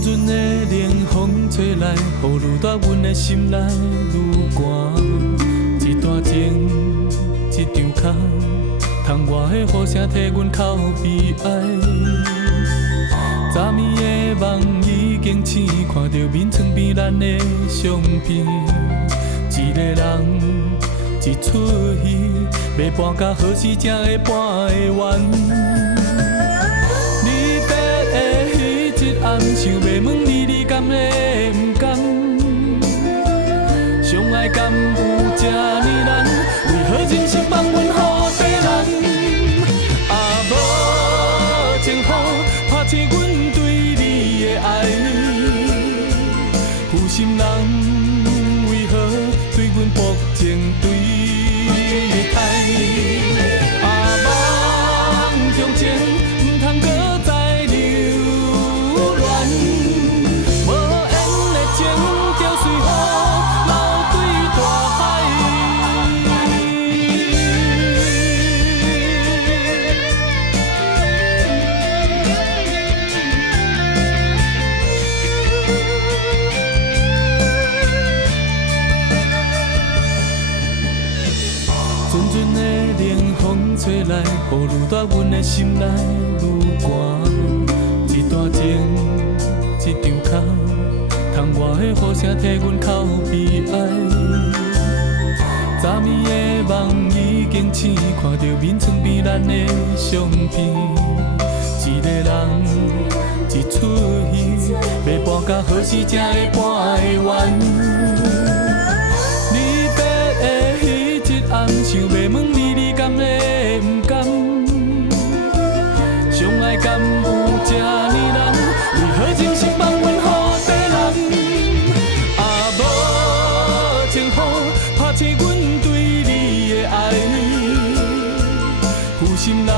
阵的冷风吹来，雨愈大，阮的心内愈寒。一段情，一场空，窗外的雨声替阮哭悲哀。昨暝的梦已经醒，看到面床边咱的相片。一个人，一出戏，要搬到何时才会搬会完？离别的迄一暗，想要问你甘会不甘？相爱敢有这呢难？为何人生放阮予别人？啊，无情雨拍醒阮对你的爱，负心人为何对阮薄情对待？啊，梦中情不通搁再留恋，无缘的情就随雨流对大海。阵阵的冷风吹来，雨愈大，阮的心内愈寒。一段情，一场空，窗外的雨声替阮哭悲哀。昨暝的梦已经醒，看到面床边咱的相片。一个人，一出戏，要搬到何时才会搬会完？离别的迄一暗，想要问你甘会不甘？相爱敢有这呢难？为何人生放阮予别人？啊，无情雨拍醒阮对你的爱，负心人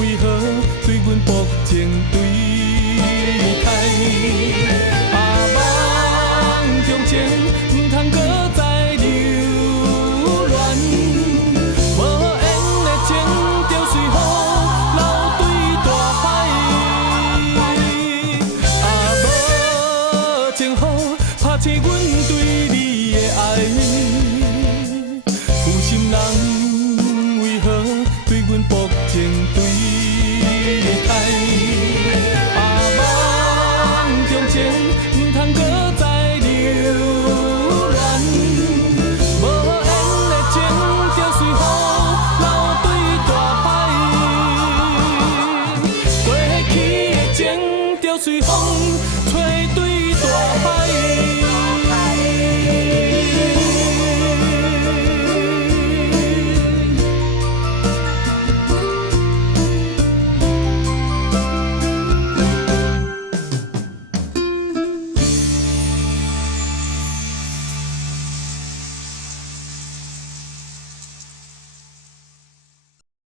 为何对阮薄情对待？